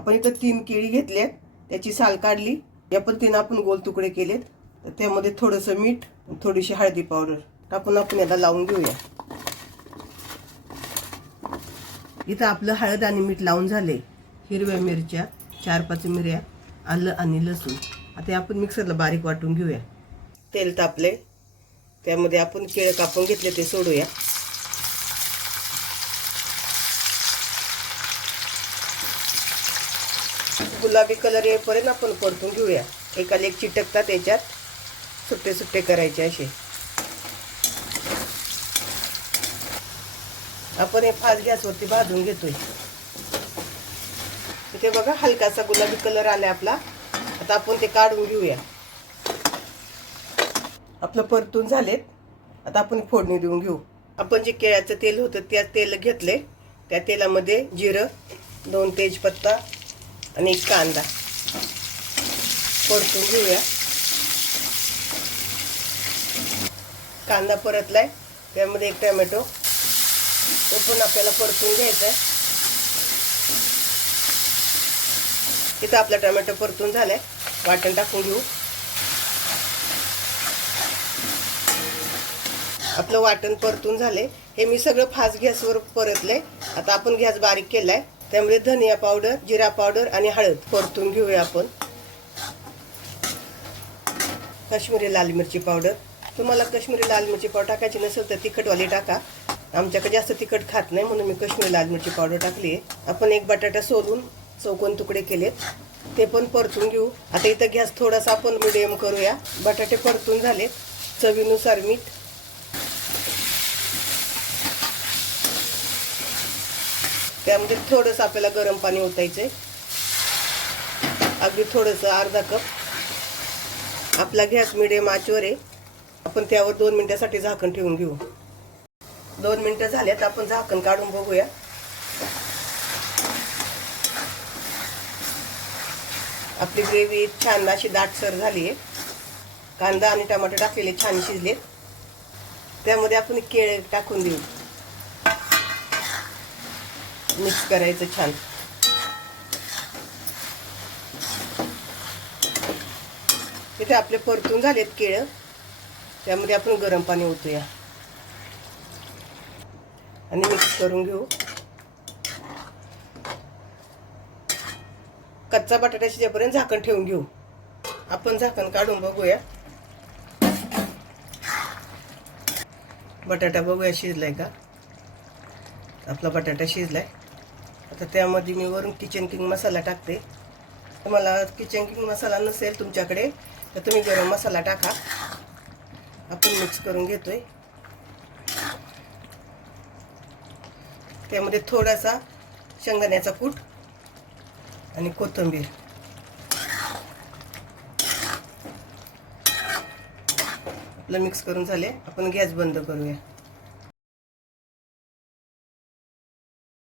आपण इथं 3 केळी घेतल्यात, त्याची साल काढली. या पद्धतीने आपण गोल तुकडे केलेत. तर त्यामध्ये थोडंसं मीठ, थोडीशी हळदी पावडर टाकून आपण याला लावून घेऊया. इथं आपलं हळद आणि मीठ लावून झाले. हिरव्या मिरच्या 4-5 मिऱ्या, आलं आणि लसूण आता आपण मिक्सरला बारीक वाटून घेऊया. तेल तापले, त्यामध्ये आपण केळं कापून घेतले ते सोडूया. गुलाबी कलर येईपर्यंत आपण परतून घेऊया. एकाला एक चिटकतात, त्याच्यात सुट्टे सुट्टे करायचे असे. आपण हे फास्ट गॅसवरती भाजून घेतोय. इथे बघा हलकासा गुलाबी कलर आला आपला. आता आपण ते काढून घेऊया. आपलं परतून झालेत. आता आपण फोडणी देऊन घेऊ. आपण जे केळ्याचं तेल होतं त्या तेल घेतले. त्या तेलामध्ये जिरं, 2 तेजपत्ता आणि 1 कांदा परतून घेऊया. कांदा परतलाय, त्यामध्ये 1 टोमॅटो, तो पण आपल्याला परतून घ्यायचा आहे. इथं आपला टोमॅटो परतून झालाय. वाटण टाकून घेऊ. आपलं वाटण परतून झाले. हे मी सगळं फास्ट गॅसवर परतले. आता आपण गॅस बारीक केलाय. त्यामध्ये धनिया पावडर, जिरा पावडर आणि हळद परतून घेऊया आपण. काश्मीरी लाल मिरची पावडर, तुम्हाला काश्मीरी लाल मिरची पावडर टाकायची नसेल तर तिखटवाली टाका. आमच्याकडे जास्त तिखट खात नाही म्हणून मी काश्मीरी लाल मिरची पावडर टाकली आहे. आपण 1 बटाटा सोलून चौकोन तुकडे केलेत, ते पण परतून घेऊ. आता इथं गॅस थोडासा आपण मिडियम करूया. बटाटे परतून झाले. चवीनुसार मीठ, त्यामध्ये थोडंसं आपल्याला गरम पाणी ओतायचंय, अगदी थोडंसं, अर्धा कप. आपला गॅस मिडियम आचेवर आहे. आपण त्यावर 2 मिनिटासाठी झाकण ठेवून घेऊ. 2 मिनिटं झाल्यात. आपण झाकण काढून बघूया. आपली ग्रेव्ही छान अशी दाटसर झाली आहे. कांदा आणि टमाटर टाकलेले छान शिजले. त्यामध्ये आपण केळे टाकून देऊ. मिक्स करायचं छान. इथे आपले परतून झालेत केळं. त्यामध्ये आपण गरम पाणी ओतूया आणि मिक्स करून घेऊ. कच्चा बटाटा शिजेपर्यंत झाकण ठेवून घेऊ. आपण झाकण काढून बघूया. बटाटा बघूया शिजलाय का. आपला बटाटा शिजलाय. आता त्यामध्ये मी वरून किचन किंग मसाला टाकते. तुम्हाला किचन किंग मसाला नसेल तुमच्याकडे तर तुम्ही गरम मसाला टाका. आपण मिक्स करून घेतोय. त्यामध्ये थोडासा शेंगदाण्याचा कूट आणि कोथिंबीर. आपलं मिक्स करून झाले. आपण गॅस बंद करूया.